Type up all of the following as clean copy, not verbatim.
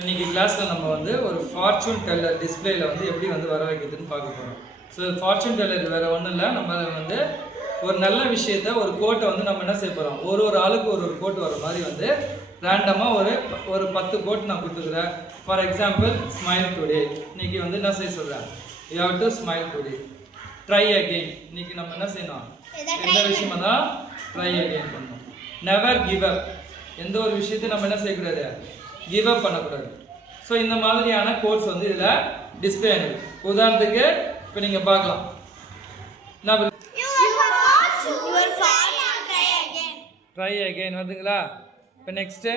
இன்னைக்கு கிளாஸ்ல நம்ம வந்து ஒரு ஃபார்ச்சூன் டெல்லர் டிஸ்பிளேல வந்து எப்படி வந்து வர வைக்கிறதுன்னு பார்க்க போறோம். ஸோ ஃபார்ச்சூன் டெல்லர் வேற ஒன்றும் இல்லை, நம்ம வந்து ஒரு நல்ல விஷயத்த ஒரு கோட்டை வந்து நம்ம என்ன செய்ய போறோம், ஒரு ஒரு ஆளுக்கு ஒரு ஒரு கோட் வர மாதிரி வந்து ரேண்டமாக ஒரு 10 கோட் நான் கொடுத்துக்கிறேன். ஃபார் எக்ஸாம்பிள் ஸ்மைல் டுடே, இன்னைக்கு வந்து என்ன செய்ய சொல்றேன், you have to smile today. Try again, இன்னைக்கு நம்ம என்ன செய்யணும், எந்த விஷயமா தான் ட்ரை அகெயின் பண்ணணும். நெவர் கிவ் அப், எந்த ஒரு விஷயத்தையும் நம்ம என்ன செய்யக்கூடாது, கிவ் அப் பண்ணக்கூடாது. ஸோ இந்த மாதிரியான கோட்ஸ் வந்து இதில் டிஸ்பிளே ஆகுது. உதாரணத்துக்கு இப்போ நீங்கள் பார்க்கலாம், ட்ரை அகைன் வருதுங்களா. இப்போ நெக்ஸ்ட்டு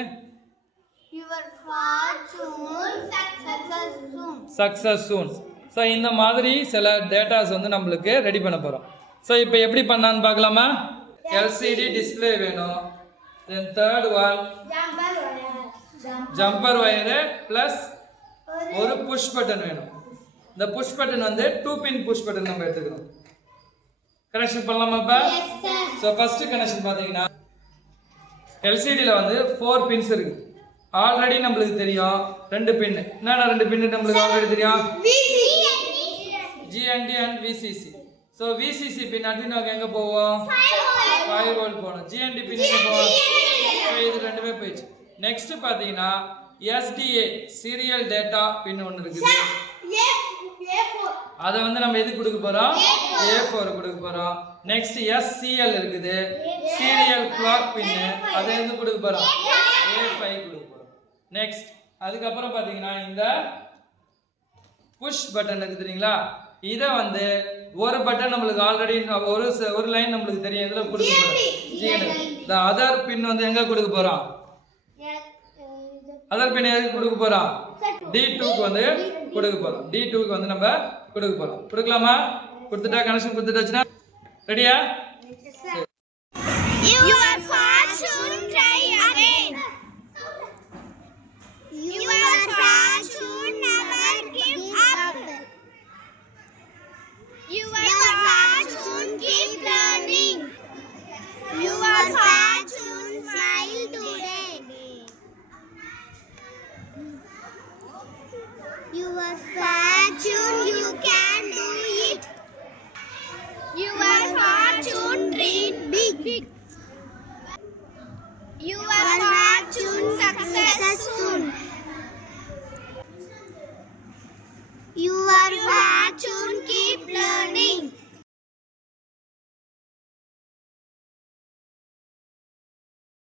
சக்ஸஸ் சூன். ஸோ இந்த மாதிரி சில டேட்டாஸ் வந்து நம்மளுக்கு ரெடி பண்ண போகிறோம். ஸோ இப்போ எப்படி பண்ணான்னு பார்க்கலாமா. எல்சிடி டிஸ்பிளே வேணும். Then third one jumper wire plus ஒரு புஷ் பட்டன் வேணும். இந்த புஷ் பட்டன் வந்து 2 பின் புஷ் பட்டன் நம்ம எடுத்துக்கிறோம். கனெக்ஷன் பண்ணலாமா இப்போ? ஸோ ஃபர்ஸ்ட் கனெக்ஷன் பார்த்தீங்கன்னா எல்சிடியில் வந்து 4 பின்ஸ் இருக்கு. ஆல்ரெடி நம்மளுக்கு தெரியும் 2 பின். என்னென்ன 2 பின் நம்மளுக்கு ஆல்ரெடி தெரியும், ஜிஎன்டி அண்ட் விசிசி. ஸோ விசிசி பின் அடினோக்கு எங்கே போவோம், 5 வோல்ட் போகணும். ஜிஎன்டி பின் எங்கே போவோம், இது ரெண்டுமே போயிடுச்சு. நெக்ஸ்ட் பார்த்தீங்கன்னா எஸ்டிஏ சீரியல் டேட்டா பின் ஒன்று இருக்குது. அதை வந்து நம்ம எது கொடுக்க போறோம், A4 கொடுக்க போறோம். நெக்ஸ்ட் எஸ்சிஎல் இருக்குது, சீரியல் கிளாக் பின், அதை எது கொடுக்க போறோம், A5 கொடுக்க போறோம். நெக்ஸ்ட் அதுக்கப்புறம் பார்த்தீங்கன்னா இந்த புஷ் பட்டன் இருக்குது தெரியுங்களா, இதை வந்து ஒரு பட்டன் நம்மளுக்கு ஆல்ரெடி ஒரு லைன் நம்மளுக்கு தெரியும், இதில் கொடுக்க போறோம். இந்த அதர் பின் வந்து எங்க கொடுக்க போறோம், அதர் பின் எதுக்கு கொடுக்க போறோம், D2க்கு வந்து கொடுக்க போறோம். D2க்கு வந்து நம்ம கொடுக்க போறோம். கொடுக்கலாமா? கொடுத்துட்டா கனெக்ஷன் கொடுத்துட்டாச்சுன்னா ரெடியா?